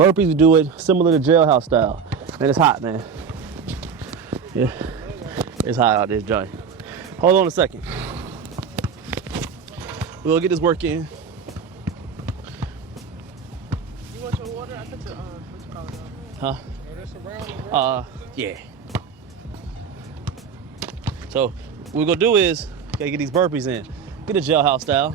Burpees, we do it similar to Jailhouse style. Man, it's hot, man. Yeah, it's hot out this joint. Hold on a second. We'll get this work in. You want your water? I put the, what you call it? Huh? Yeah. So what we're gonna do is, gotta get these burpees in. Get a Jailhouse style.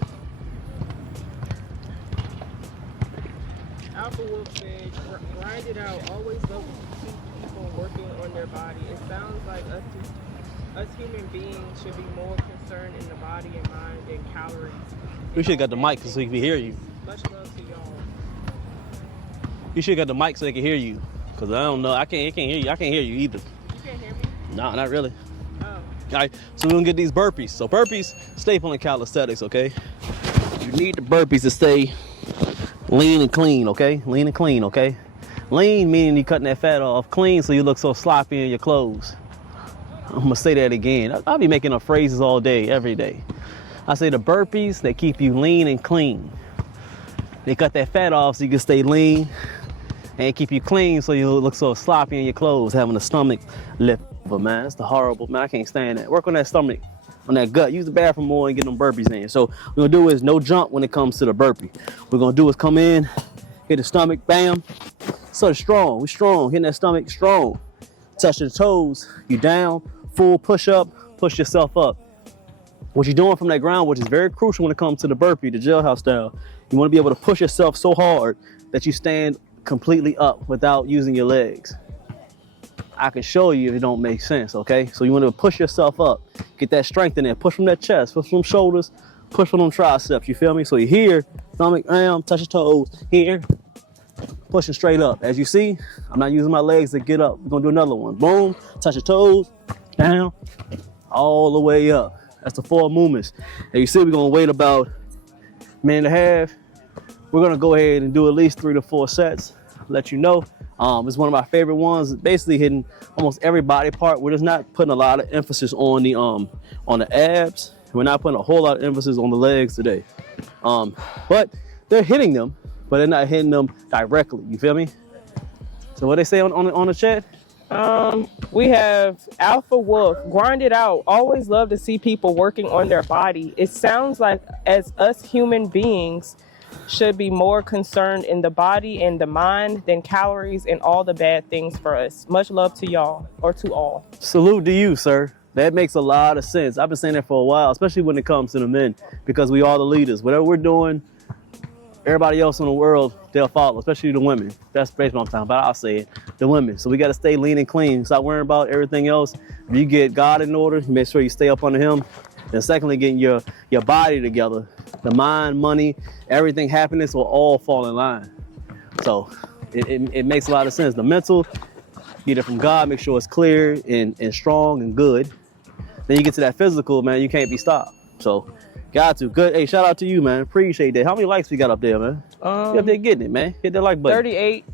Alpha Wolf said, grind it out. Always love to see people working on their body. It sounds like us human beings should be more concerned in the body and mind than calories. We should have got the mic so we can hear you. Much love to y'all. You should have got the mic so they can hear you. Cause I don't know, I can't hear you. I can't hear you either. You can't hear me? No, not really. Oh. All right, so we're gonna get these burpees. So burpees, staple in calisthenics, okay? You need the burpees to stay lean and clean, okay? Lean and clean, okay? Lean meaning you cutting that fat off. Clean so you look so sloppy in your clothes. I'm gonna say that again. I'll be making up phrases all day, every day. I say the burpees, they keep you lean and clean. They cut that fat off so you can stay lean and keep you clean so you look so sloppy in your clothes, having a stomach lift. But man, that's the horrible, man, I can't stand that. Work on that stomach, on that gut. Use the bathroom more and get them burpees in. So what we're gonna do is no jump when it comes to the burpee. What we're gonna do is come in, hit the stomach, bam. So strong, we strong, hitting that stomach strong. Touch the toes, you down, full push up, push yourself up. What you're doing from that ground, which is very crucial when it comes to the burpee, the Jailhouse style, you wanna be able to push yourself so hard that you stand completely up without using your legs. I can show you if it don't make sense, okay? So you want to push yourself up, get that strength in there, push from that chest, push from shoulders, push from them triceps, you feel me? So you here, stomach, touch your toes, here, pushing straight up. As you see, I'm not using my legs to get up. We're gonna do another one. Boom, touch your toes, down, all the way up. That's the 4 movements. And you see we're gonna wait about a minute and a half. We're gonna go ahead and do at least 3 to 4 sets, let you know. It's one of my favorite ones, basically hitting almost every body part. We're just not putting a lot of emphasis on the abs. We're not putting a whole lot of emphasis on the legs today. But they're hitting them, but they're not hitting them directly, you feel me? So what they say on the chat? We have Alpha Wolf, grind it out. Always love to see people working on their body. It sounds like as us human beings should be more concerned in the body and the mind than calories and all the bad things for us. Much love to y'all, or to all. Salute to you, sir. That makes a lot of sense. I've been saying that for a while, especially when it comes to the men, because we are the leaders. Whatever we're doing, everybody else in the world, they'll follow, especially the women. That's basically what I'm talking about. I'll say it, the women. So we got to stay lean and clean. Stop worrying about everything else. If you get God in order, make sure you stay up under him. And secondly, getting your body together. The mind, money, everything, happiness will all fall in line. So it makes a lot of sense. The mental, get it from God, make sure it's clear and strong and good. Then you get to that physical, man, you can't be stopped. So got to. Good. Hey, shout out to you, man. Appreciate that. How many likes we got up there, man? You up there getting it, man. Hit that like button. 38.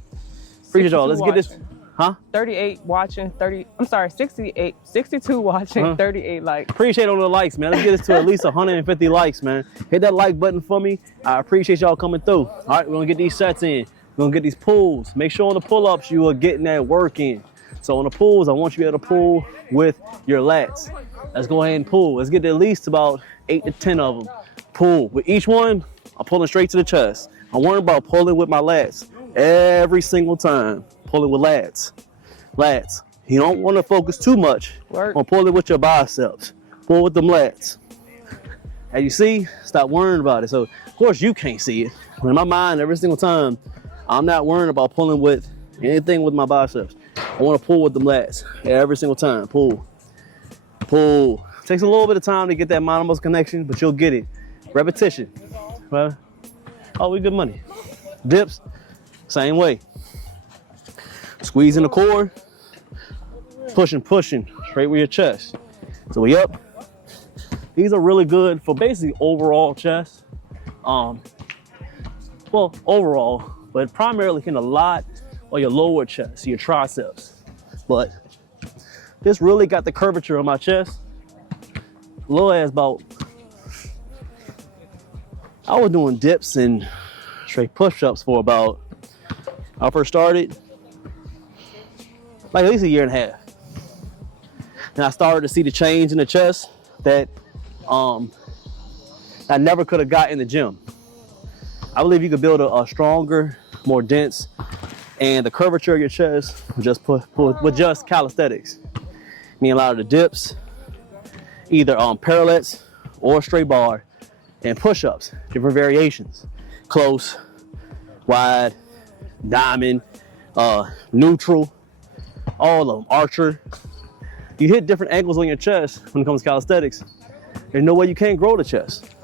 Appreciate y'all. Let's get this. Huh? 38 watching, 62 watching, 38 likes. Appreciate all the likes, man. Let's get this to at least 150 likes, man. Hit that like button for me. I appreciate y'all coming through. All right, we're gonna get these sets in. We're gonna get these pulls. Make sure on the pull-ups you are getting that work in. So on the pulls, I want you to be able to pull with your lats. Let's go ahead and pull. Let's get at least about 8 to 10 of them. Pull. With each one, I'm pulling straight to the chest. I'm worried about pulling with my lats every single time. Pulling with lats. Lats. You don't want to focus too much on pulling with your biceps. Pull with them lats. As you see, stop worrying about it. So, of course, you can't see it. But in my mind, every single time, I'm not worrying about pulling with anything with my biceps. I want to pull with them lats every single time. Pull. Pull. Takes a little bit of time to get that mind muscle connection, but you'll get it. Repetition. Well, oh, we good money. Dips, same way. Squeezing the core, pushing, straight with your chest. So we up. These are really good for basically overall chest. Well, overall, but primarily hitting a lot on your lower chest, your triceps. But this really got the curvature on my chest. Low as about, I was doing dips and straight push-ups for about I first started, like at least a year and a half. And I started to see the change in the chest that I never could have got in the gym. I believe you could build a stronger, more dense, and the curvature of your chest with just calisthenics. I mean, a lot of the dips, either parallettes or straight bar, and push-ups, different variations. Close, wide, diamond, neutral, all of them, archer. You hit different angles on your chest when it comes to calisthenics. There's no way you can't grow the chest.